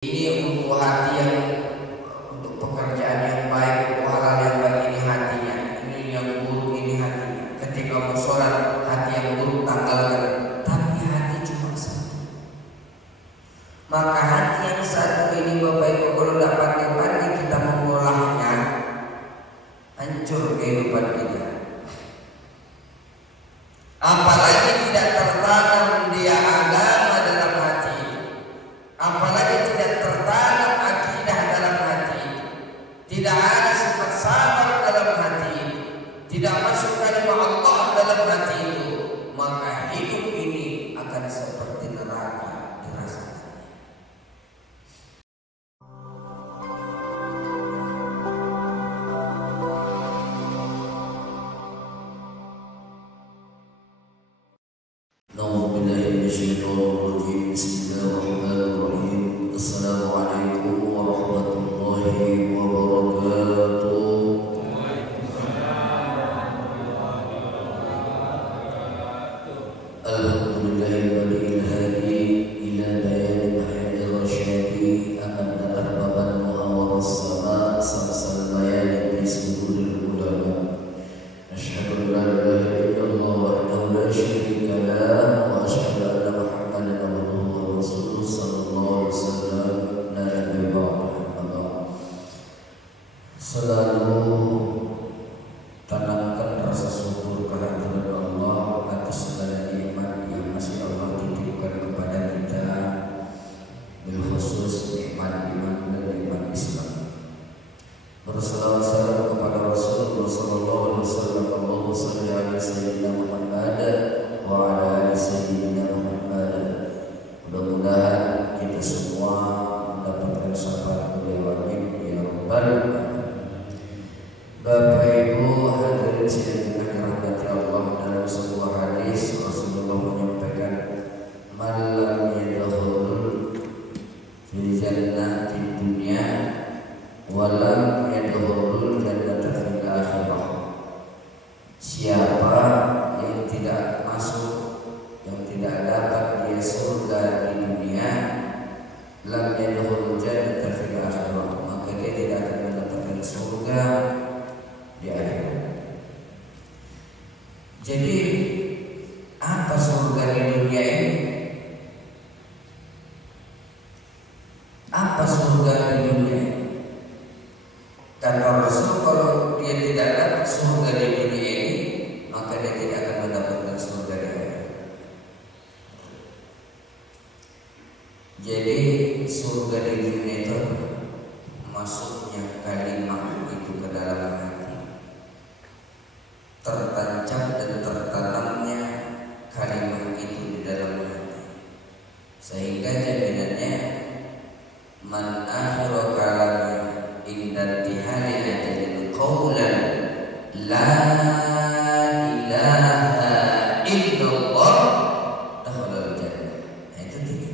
Ini untuk hati yang untuk pekerjaan yang baik, untuk halal yang baik, ini hatinya. Ini yang buruk, ini hatinya. Ketika mau sholat, hati yang buruk tanggalkan. Tapi hati cuma satu. Maka hati yang satu ini Bapak Ibu, kalau tidak pandai-pandai kita mengolahnya, hancur kehidupan kita. Apalagi tidak tertanam dia agama dalam hati, apalagi tidak tertanam akidah dalam hati, tidak ada sifat sabar dalam hati, tidak masuk kalimat Allah dalam hati itu, maka hidup ini akan seperti neraka dirasakan. Bismillahirrahmanirrahim. Bismillahirrahmanirrahim. Assalamualaikum warahmatullahi wabarakatuh. Alhamdulillahil hadi ila bayan hayati rasyadi amanna arbaban muhawaras sama samsal bayan di suduril ulama. Asyhadu an la ilaha illallah wahdahu la syarika lah wa asyhadu anna Muhammadan abduhu wa rasuluhu sallallahu alaihi wasallam. La ilaha illallah. Selalu tanamkan rasa syukur kehadiran Allah atas segala nikmat yang masih Allah titipkan kepada kita, bil khusus nikmat iman dan nikmat Islam. Bersalawat salam kepada Rasulullah sallallahu alaihi wasallam. Allahumma shalli ala sayyidina Muhammad wa ala ali sayyidina Muhammad. Mudah-mudahan kita semua mendapatkan syafaat beliau, amin ya rabbal alamin. Bapak Ibu hadirin sidang yang dirahmati Allah, dalam sebuah hadis Rasulullah menyampaikan, man lam yadkhul fil jannati dunya wa lam yadkhul jannata fil akhirah. Siapa yang tidak masuk, yang tidak dapat dia surga di dunia, lam yadkhul jannata fil akhirah, maka dia tidak akan mendapatkan surga di akhirat. Jadi apa surga di dunia ini? Apa surga di dunia ini? Kata Rasul, kalau dia tidak dapat surga di dunia ini, maka dia tidak akan mendapatkan surga di akhirat. Jadi surga di dunia itu masuknya kalimat itu ke dalam hati, tertancap dan tertanamnya kalimat itu di dalam hati, sehingga jaminannya man akhiru kalami inda tihali ajalin qawlan la ilaha illallah dakhalal jannah. Nah, itu tiga.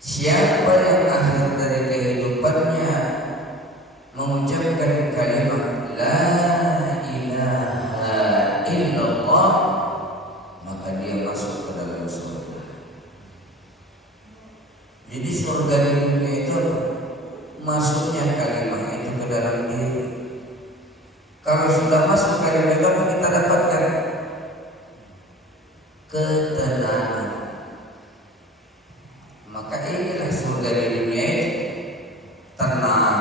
Siapa yang akhir dari kehidupannya mengucapkan kalimat la ilaha illallah, maka dia masuk ke dalam surga. Jadi surga di dunia itu masuknya kalimat itu ke dalam diri. Kalau sudah masuk kalimat itu, apa kita dapatkan? Ketenangan. Maka inilah surga di dunia itu, tenang.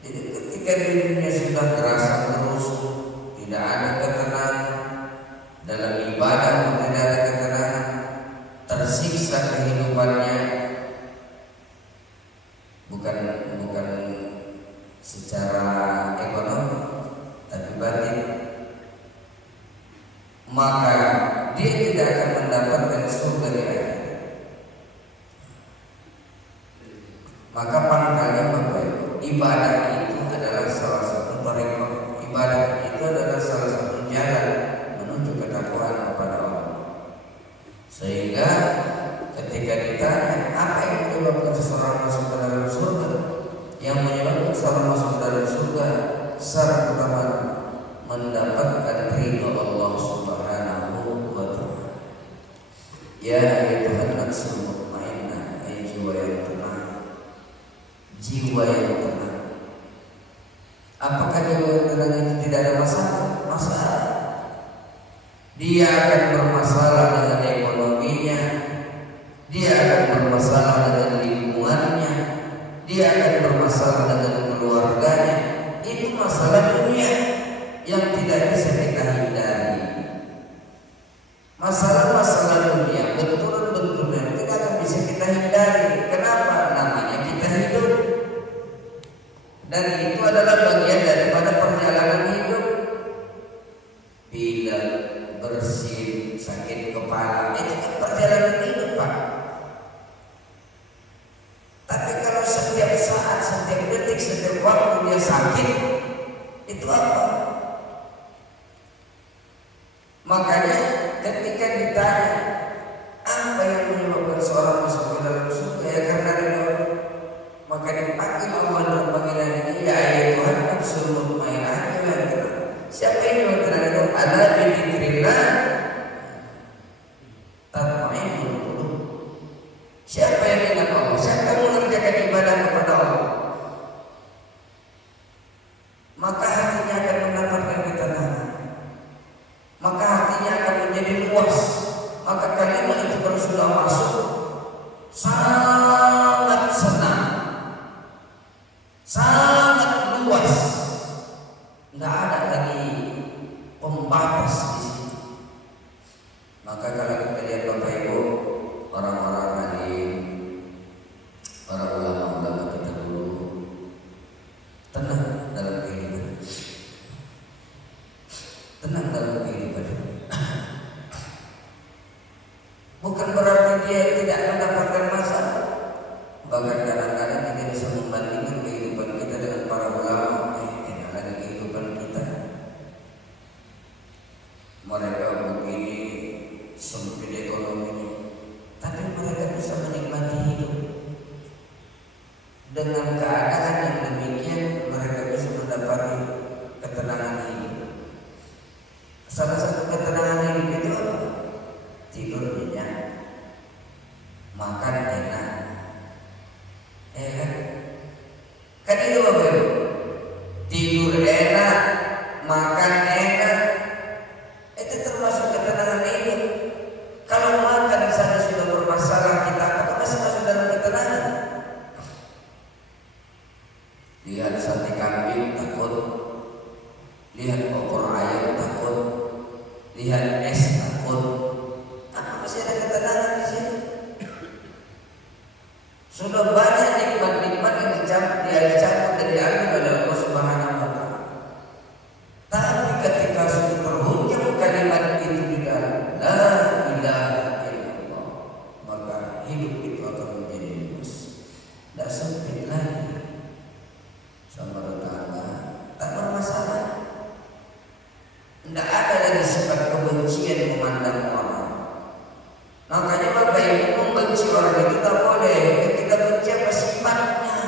Jadi ketika di dunia sudah terasa terus tidak ada ketenangan dalam ibadah, tidak ada ketenangan, tersiksa kehidupannya, bukan secara ekonomi tapi batin, maka dia tidak akan mendapatkan surga di akhirat. Maka pangkalnya Bapak Ibu, ibadah itu adalah salah satu tarekat. Ibadah itu adalah salah satu jalan menuju ketakwaan kepada Allah. Sehingga ketika ditanya apa yang menyebabkan seseorang masuk ke dalam surga, yang menyebabkan seseorang masuk ke dalam surga syarat pertama mendapatkan ridha Allah Subhanahu wa ta'ala. Ya ayyuhan nafsul akan bermasalah dengan ekonominya, dia akan bermasalah dengan lingkungannya, dia akan bermasalah dengan keluarganya. Itu masalah dunia yang tidak bisa kita hindari. Masalah-masalah dunia, benturan-benturan yang tidak akan bisa kita hindari. Kenapa? Namanya kita hidup, dan itu adalah bagian daripada perjalanan hidup. Bila bersin, sakit kepala, itu kan perjalanan hidup, Pak. Tapi kalau setiap saat, setiap detik, setiap waktu dia sakit, itu apa? Makanya ketika ditanya apa yang menyebabkan seorang masuk ke dalam surga, ya karena ridho. Maka dipanggil Allah dalam panggilan ini, ya Tuhan, nafsul mutmainnah, ya tenang. Siapa yang tenang itu? Ala bi dzikrillah tatma'innul qulub. Siapa yang ingat Allah? Siapa yang mengerjakan ibadah kepada Allah? Maka hatinya akan mendapatkan ketenangan. Maka hatinya akan menjadi luas. Maka kalimat itu kalau sudah masuk, sangat senang, sangat luas. Tidak ada lagi pembatas di situ. Maka kalau kita lihat Bapak Ibu, orang-orang alim, para ulama-ulama kita dulu tenang dalam kehidupan, tenang dalam kehidupan. Bukan berarti dia tidak mendapatkan masalah. Bahkan kadang-kadang kita bisa membandingkan kehidupan kita dengan para ulama. Enak lagi kehidupan kita. Mereka begini sempit ekonominya, tapi mereka bisa menikmati hidup. Dengan keadaan yang demikian, mereka bisa mendapati ketenangan hidup. Salah satu ketenangan hidup itu apa? Tidur nyenyak, makan enak, kan? Kan itu Bapak Ibu. Tidur enak, makan enak, itu termasuk ketenangan hidup. Kalau makan misalnya sudah bermasalah kita, apakah masih masuk dalam ketenangan? Lihat sate kambing takut, lihat opor ayam takut, lihat es takut. Apa masih ada ketenangan di sini? Sudah banyak nikmat-nikmat yang dicabut dan diambil oleh Allah Subhanahu wa Ta'ala. Tapi ketika sudah terhujung kalimat itu di dalam la ilaha illallah, maka hidup itu akan menjadi luas. Tidak sempit lagi. Sama tetangga tak bermasalah. Tidak ada lagi sifat kebencian memandang orang. Makanya Bapak Ibu, membenci orang itu tak boleh. Kita benci apa sifatnya.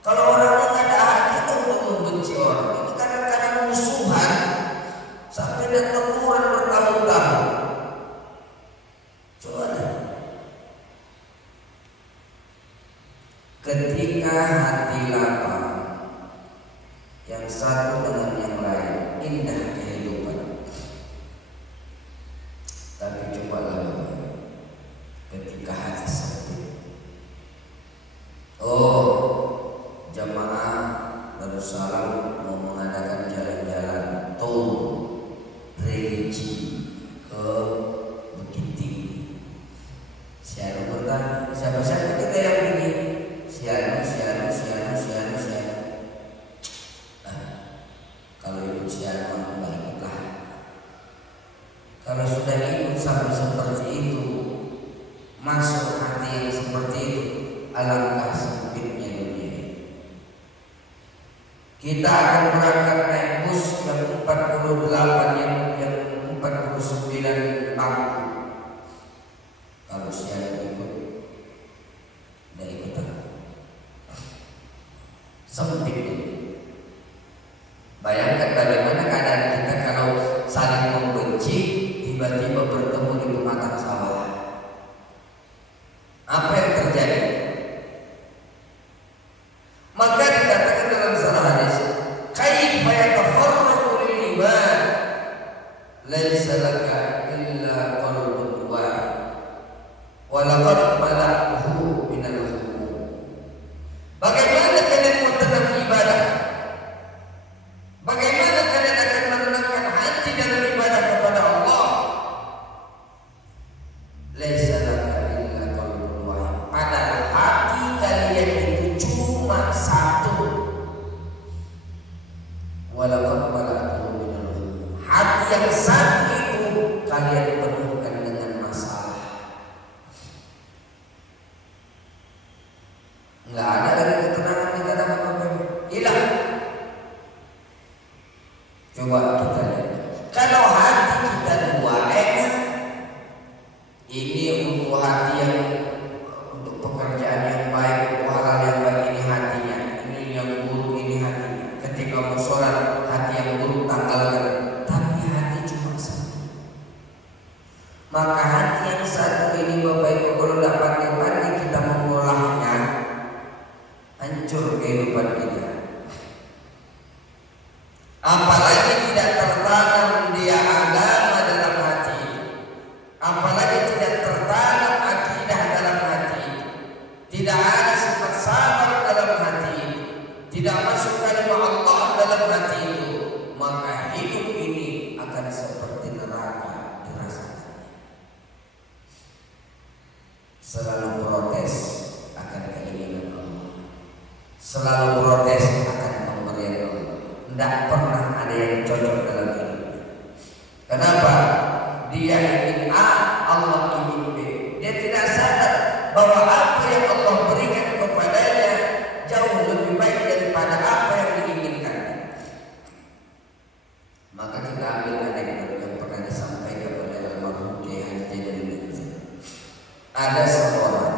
Kalau orangnya tak ada hak kita untuk membenci orang, itu kadang-kadang musuhan sampai dan teguran bertahun-tahun. Coba deh. Ketika hati lapar, yang satu dengan yang lain, indah kehidupan. Tapi cobalah ketika hati sakit. Oh, jamaah Darussalam mau mengadakan jalan-jalan tour religi ke Bukit Tinggi. Siapa bertanya? Siapa-siapa kita yang pergi? Siapa? Kalau ikut siapa baiklah. Kalau sudah ikut sampai seperti itu, masuk hati yang seperti itu, alangkah sempitnya dunia. Kita akan berangkat naik bus yang 48 yang 49 bangku. Kalau siapa ikut, tidak ikutan. Sempit ini. Bayangkan bagaimana keadaan kita kalau saling membenci, tiba-tiba bertemu di pematang sawah. Apa yang terjadi? Maka dikatakan dalam salah hadis, kaifa yatafarraqu lil ibad laisa laka Nggak ada lagi ketenangan di dalam hati, hilang. Coba kita lihat, kalau hati kita dua enak, ini untuk hati yang untuk pekerjaan yang baik, untuk hal yang baik, ini hatinya. Ini yang buruk, ini hatinya. Ketika mau sholat, hati yang buruk tanggalkan. Tapi hati cuma satu. Maka hati yang satu ini Bapak Ibu, kalau tidak pandai-pandai kita mengolahnya, hancur kehidupan kita. Apalagi tidak tertanam dia agama dalam hati, apalagi tidak tertanam akidah dalam hati, tidak ada sifat sabar dalam hati, tidak masuk kalimat Allah dalam hati itu, maka hidup ini akan seperti neraka dirasakan. Selalu protes akan keinginan Allah, selalu protes akan pemberian Allah. Tidak pernah ada yang cocok dalam hidupnya. Kenapa? Dia ingin A, Allah ingin B. Dia tidak sadar bahwa apa yang Allah berikan kepadanya jauh lebih baik daripada apa yang diinginkan. Maka kita ambil anekdot yang pernah disampaikan oleh almarhum Kiai Haji Jainuddin. Ada seorang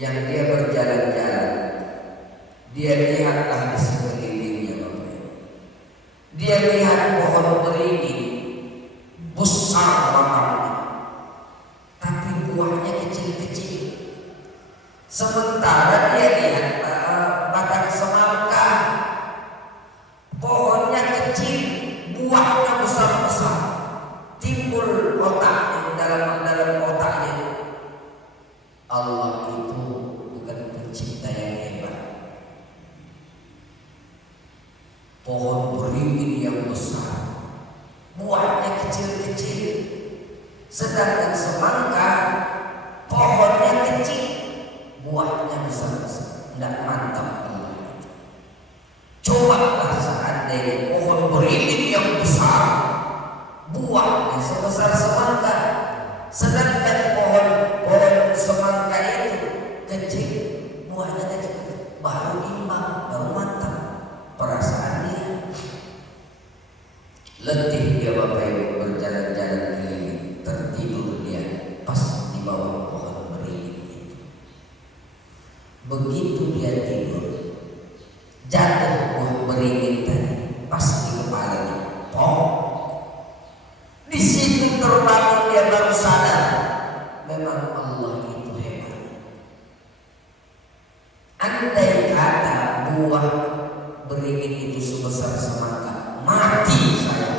yang dia berjalan-jalan, dia lihatlah di sekelilingnya, dia lihat pohon beringin besar batangnya, tapi buahnya kecil-kecil. Sementara dia lihat batang semangka, pohonnya kecil, buahnya besar-besar. Timbul otaknya, dalam otaknya, Allah itu bukan pencipta yang hebat. Pohon beringin yang besar, buahnya kecil-kecil, sedangkan semangka pohonnya kecil, buahnya besar-besar. Tidak mantap Allah itu. Cobalah seandainya pohon beringin yang besar, buahnya sebesar semangka, sedangkan pohon semangka itu kecil, buahnya kecil, baru imbang, baru mantap perasaan dia. Letih dia Bapak Ibu berjalan-jalan keliling, tertidur dia pas di bawah pohon beringin itu. Begitu dia tidur, jatuh buah beringin tadi pas di kepalanya, pom. Di situ terbangun dia, baru sadar memang Allah itu hebat. Andai kata buah beringin itu sebesar semangka, mati saya.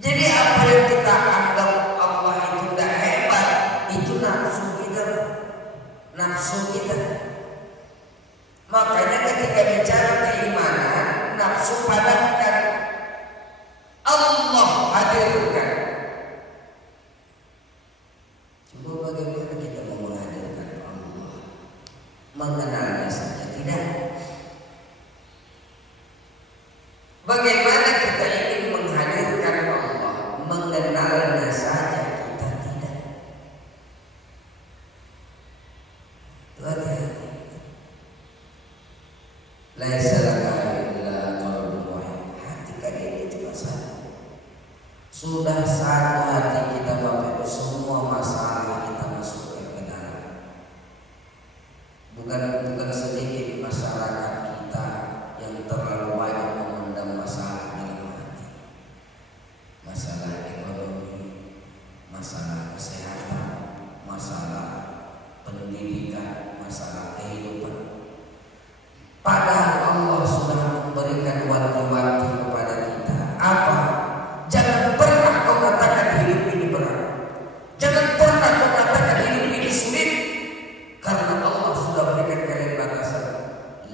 Jadi apa yang kita anggap Allah itu tidak hebat, itu nafsu kita, nafsu kita. Makanya ketika bicara keimanan, nafsu padamkan, Allah hadirkan. Coba bagaimana kita mau menghadirkan Allah? Mengenalnya saja tidak. Bagaimana kita ingin menghadirkan Allah? Mengenalnya saja kita tidak. Itu hati-hati. Laisa laka illa qalbun wahid. Hati kalian itu cuma satu. Sudah satu hati kita Bapak Ibu, semua masalah kita masukkan ke dalam. Bukan sedikit masyarakat kita yang terlalu banyak memendam masalah dalam hati. Masalah ekonomi, masalah kesehatan, masalah pendidikan, masalah kehidupan. Padahal Allah sudah memberikan wanti-wanti kepada kita. Apa? Jangan pernah kau katakan hidup ini berat. Jangan pernah kau katakan hidup ini sulit, karena Allah sudah berikan kalian batasan.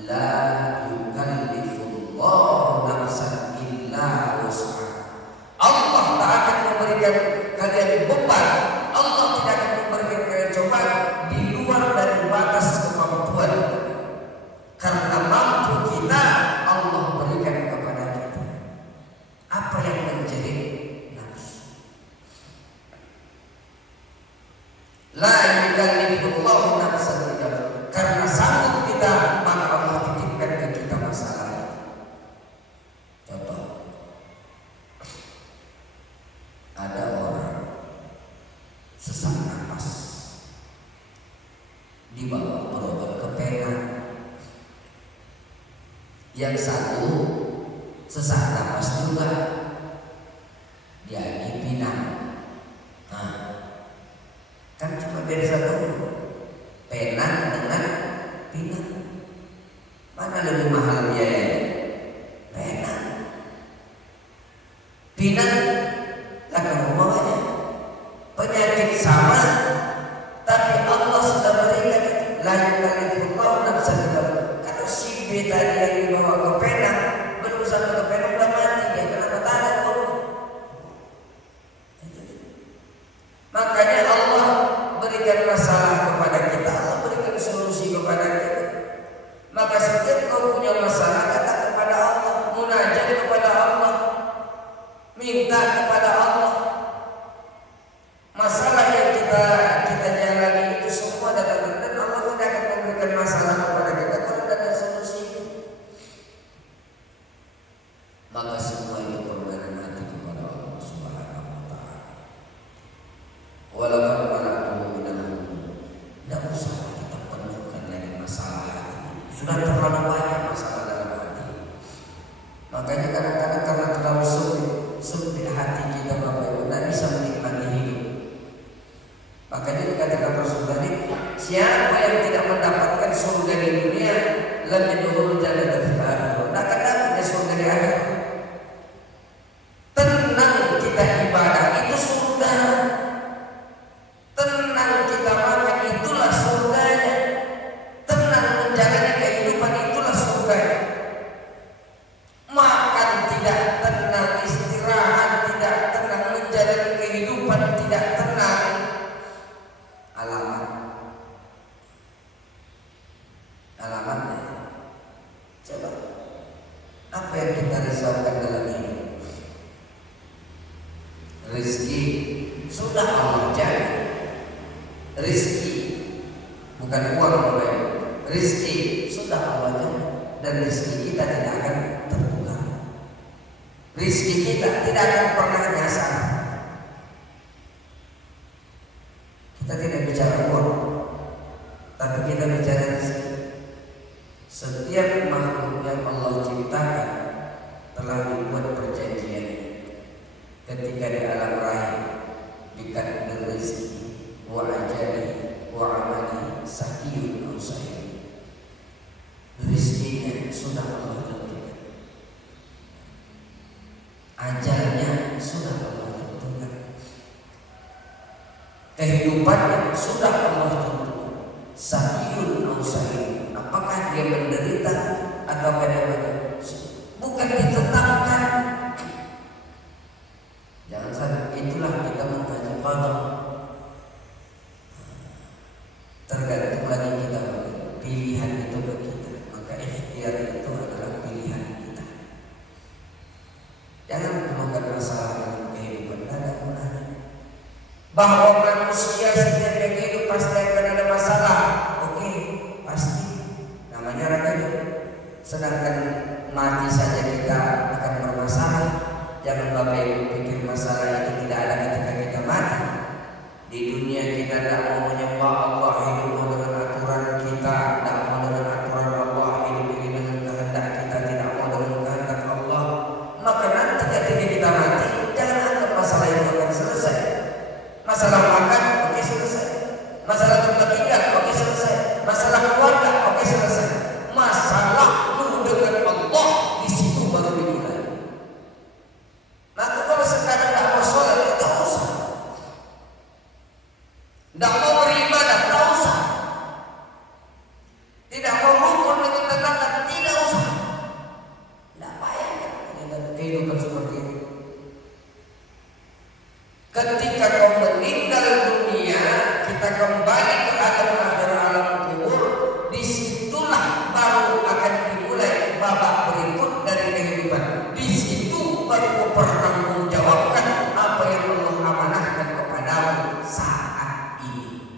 La yukallifullahu nafsan illa wus'aha. Allah tak akan memberikan kalian beban. Allah tidak akan memberikan kalian cobaan di luar dari batas kemampuan. Karena mampu kita, Allah berikan kepada kita. Apa yang menjadi nafsu? La yukallifullahu nafsan Yang satu sesak napas juga, dia dipinang. Nah, kan cuma beda satu, penang dengan pinang. Mana lebih mahal biayanya? Penang. Pinang lah kamu maunya. Penyakit sama, tapi Allah sudah berikan la yukallifullahu nafsan illa wus'aha. Kalau si B tadi yang dibawa ke penang belum sampai ke penang udah mati, dia kenapa tahan dulu? Makanya Allah berikan masalah kepada kita, Allah berikan solusi kepada kita. Maka setiap kau punya masalah, datang kepada Allah, munajat kepada Allah, minta kepada Allah. Masalah yang kita jalani itu semua datang, dan Allah tidak akan memberikan masalah kepada kita kalau tidak ada solusi. Maka semua itu permainan hati kepada Allah Subhanahu wa Ta'ala. Walaupun tidak usah kita penuhkan dari masalah hati. Sudah terlalu banyak masalah dalam hati. Makanya kadang-kadang karena terlalu sempit hati kita, Bapak Ibu, tidak bisa menikmati hidup. Makanya dikatakan Rasul tadi, siapa yang tidak mendapatkan surga di dunia, lam yadkhulul jannata fil akhirah. Tidak akan dapatnya surga di akhirat. Tenang kita ibadah itu surga. Tenang kita makan itulah surganya. Tenang menjalani kehidupan itulah surganya. Makan tidak tenang, istirahat tidak tenang, menjalani kehidupan tidak tenang. Alamatnya coba apa yang kita risaukan dalam hidup? Rezeki sudah Allah jamin. Rezeki bukan uang, Bapak. Rezeki sudah Allah jamin, dan rezeki kita tidak akan tertukar. Rezeki kita tidak akan pernah nyasar. Kita tidak bicara uang, tapi kita bicara rezeki. Setiap makhluk yang Allah ciptakan telah dibuat perjanjian ketika di alam rahim, bikat rezeki wa ajali wa amali sakiyun aw sahih. Rezekinya sudah Allah tentukan, ajalnya sudah Allah tentukan, kehidupannya sudah Allah tentukan. Sakiyun aw sahih, apakah dia menderita atau dia bukan ditetapkan. Jangan salah, itulah kita mengkaji qada. Tergantung lagi kita, pilihan itu bagi kita. Maka ikhtiar itu adalah pilihan kita. Jangan menemukan masalah dalam kehidupan, tidak ada gunanya. Bahwa manusia setiap yang hidup pasti akan ada masalah. Oke, pasti. Namanya orang hidup. Sedangkan mati saja kita akan bermasalah. Jangan Bapak Ibu pikir masalah itu tidak ada ketika kita mati. Di dunia kita tidak mau menyembah Allah, hidup dengan aturan kita, tidak mau dengan aturan Allah, hidup ini dengan kehendak kita, tidak mau dengan kehendak Allah. Maka nanti ketika kita mati, jangan anggap masalah itu akan selesai. Masalah makan, oke selesai. Masalah tempat tinggal, oke selesai. Masalah keluarga, oke selesai. Masalahmu dengan Allah, di situ baru dimulai. Maka kalau sekarang tidak mau sholat, tidak usah. Tidak mau beribadah, tidak usah. Tidak mau rukun dengan tetangga, tidak usah. Tidak payah kehidupan seperti itu. Ketika kau meninggal dunia, kita kembali ke alam akhir, alam kubur. Disitulah baru akan dimulai babak berikut dari kehidupan. Di situ baru mempertanggungjawabkan apa yang Allah amanahkan kepadamu saat ini.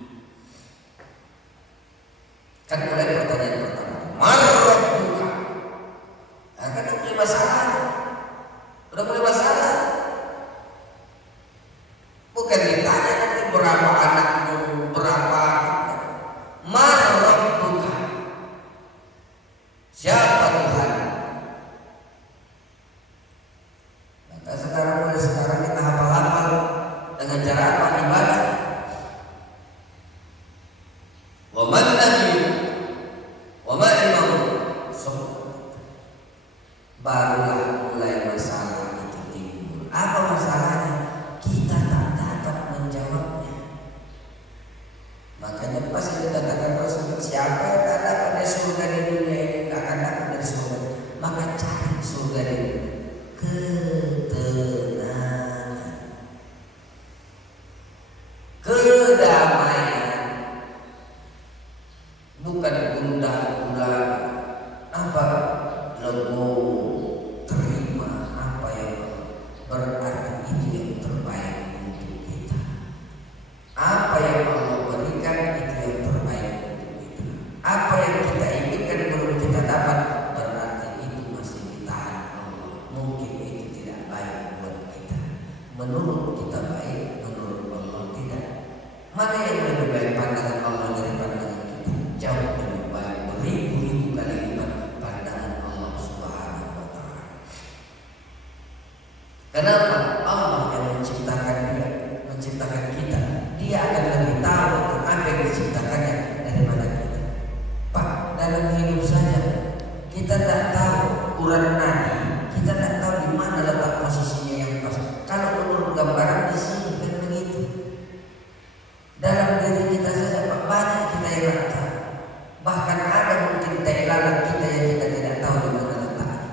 Karena ada mungkin tailalan kita yang kita tidak tahu di mana letaknya.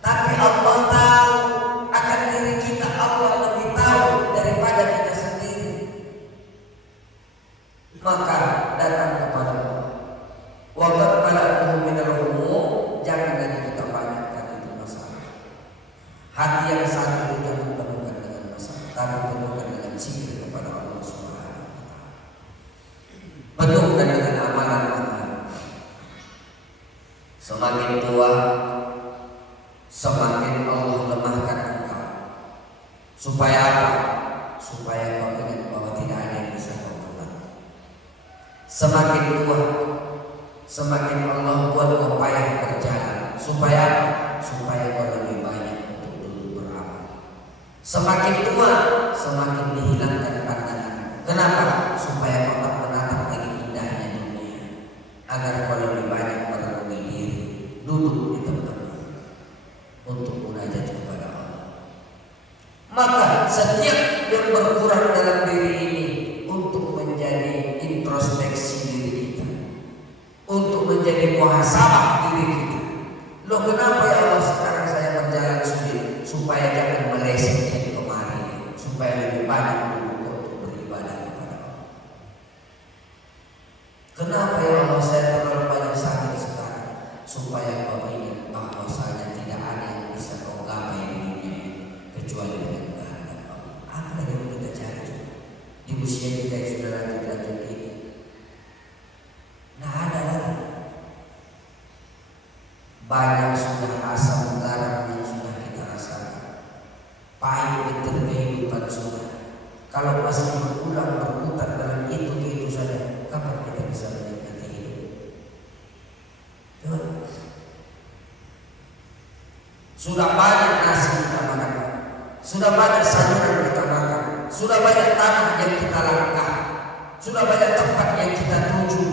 Tapi Allah tahu akan diri kita, Allah lebih tahu daripada kita sendiri. Maka datang kepada Allah. Wa qad balaghu minal humum, jangan lagi kita banyakkan itu masalah. Hati yang satu jangan penuhkan dengan masalah, tapi penuhkan dengan zikir kepada Allah Subhanahu wa taala. Penuhkan dengan amalan-amalan. Semakin tua, semakin Allah lemahkan engkau. Supaya apa? Supaya kau ingat bahwa tidak ada yang bisa kau tolong. Semakin tua, semakin Allah buat kau payah berjalan. Supaya apa? Supaya kau lebih banyak untuk duduk beramal. Semakin tua, semakin dihilangkan pandangan. Kenapa? Supaya kau tak menatap lagi indahnya dunia, agar kau lebih banyak merenungi diri, duduk di tempat untuk munajat kepada Allah. Maka setiap yang berkurang dalam diri ini untuk menjadi introspeksi diri kita, untuk menjadi muhasabah diri kita. Loh, kenapa ya Allah sekarang saya berjalan sulit? Supaya jangan meleset dari kemarin, supaya lebih banyak untuk beribadah kepada Allah. Kenapa ya Allah saya terlalu banyak sakit sekarang? Supaya kau ingat bahwasanya tidak ada yang bisa kau gapai di dunia ini kecuali dengan kehendak Allah. Apa lagi yang kita cari di usia kita yang sudah lanjut ini? Nah, ada lagi. Banyak sudah asam garam yang sudah kita rasakan, pahit betul kehidupan sudah. Kalau masih berulang berputar dalam itu saja, kapan kita bisa menikmati hidup? Coba. Sudah banyak nasi kita makan, sudah banyak sayuran kita makan, sudah banyak tanah yang kita langkah, sudah banyak tempat yang kita tuju.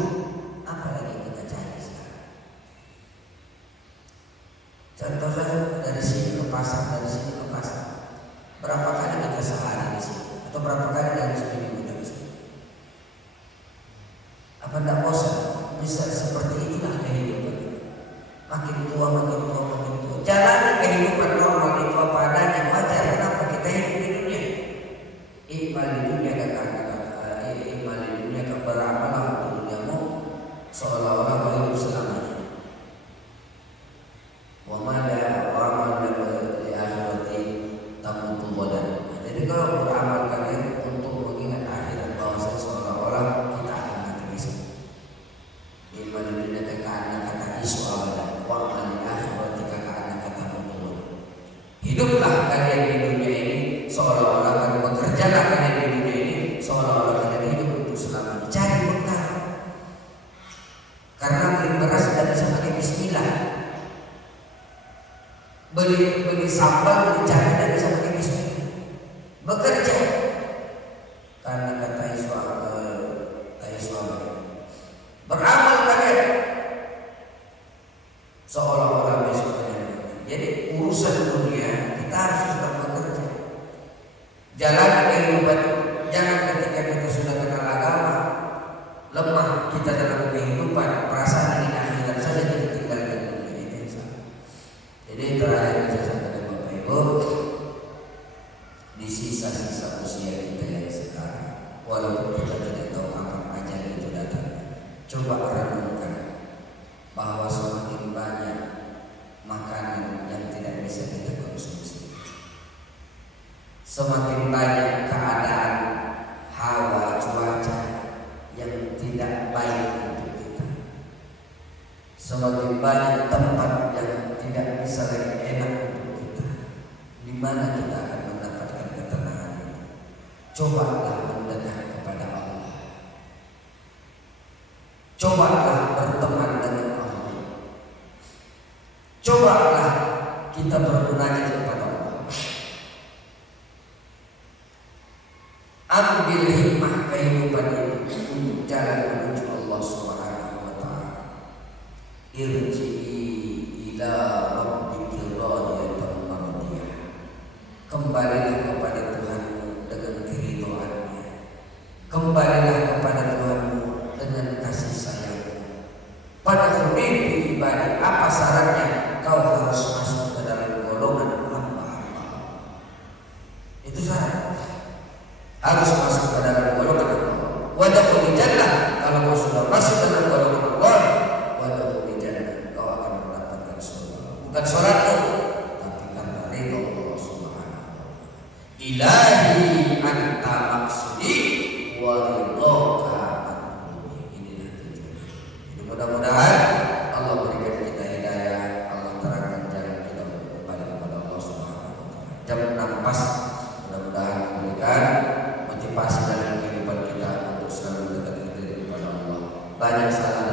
Apa lagi kita cari sekarang? Contoh saja dari sini ke pasar, dari sini ke pasar. Berapa kali kita sehari di sini? Atau berapa kali dalam seminggu kita di sini? Apa tidak bosan? Bisa seperti itulah kehidupan. Makin tua, makin tua, makin tua. Jalani kehidupan normal itu apa adanya, wajar. Kenapa kita hidup di dunia? Iqbal di dunia iqbal di dunia beramalah untuk duniamu seolah-olah kau hidup selamanya. Jadi kalau beramal kalian untuk mengingat akhirat, bahwa seolah-olah kita akan mati besok. Iman dunia kekaan kata isu abadan, wa amal akhirat kekaan kata mutlul. Hiduplah kalian di dunia ini seolah-olah kalian bekerjalah kalian di dunia ini seolah-olah kalian hidup untuk selamanya. Cari bekal. Karena beli beras tidak bisa pakai bismillah. Beli sambal, beli cabai tidak bisa pakai bismillah. Bekerja karena kata suami beramal kalian seolah-olah besok kalian. Jadi urusan dunia kita harus tetap bekerja, jalan kehidupan. Jangan ketika kita sudah kenal agama lemah kita dalam kehidupan, perasaan ingin akhirat saja kita tinggalkan dunia itu. Jadi terakhir saya sampaikan Bapak Ibu, di sisa-sisa usia kita yang sekarang, walaupun kita tidak tahu kapan ajal itu datang, coba renungkan bahwa semakin banyak makanan yang tidak bisa kita konsumsi, semakin banyak keadaan hawa cuaca yang tidak baik untuk kita, semakin banyak tempat yang tidak bisa lagi enak untuk kita. Di mana kita akan mendapatkan ketenangan ini? Cobalah mendekat kepada Allah. Cobalah berteman dengan Allah. Cobalah kita bermunajat kepada Allah. Ambil hikmah kehidupan ini untuk jalan menuju Allah Subhanahu wa taala. Irji'i ila rabbika radiyatan mardiyah. Kembalilah kepada Tuhanmu dengan keridhaannya. Kembalilah kepada Tuhanmu dengan kasih sayang. Pada wadkhulil jannah. Kalau kau sudah masuk dalam golongan Allah, wadkhulil jannah, kau akan mendapatkan surga. Bukan sholatmu, tapi karena ridho Allah Subhanahu wa taala. Ilahi anta maksudi wa ridhoka matlubi. Inilah tujuan. Jadi mudah-mudahan Allah berikan kita hidayah, Allah terangkan jalan kita untuk kembali kepada Allah Subhanahu wa taala. Jam 6 pas, mudah-mudahan memberikan motivasi dalam kehidupan kita untuk selalu dekat kepada Allah. Banyak salah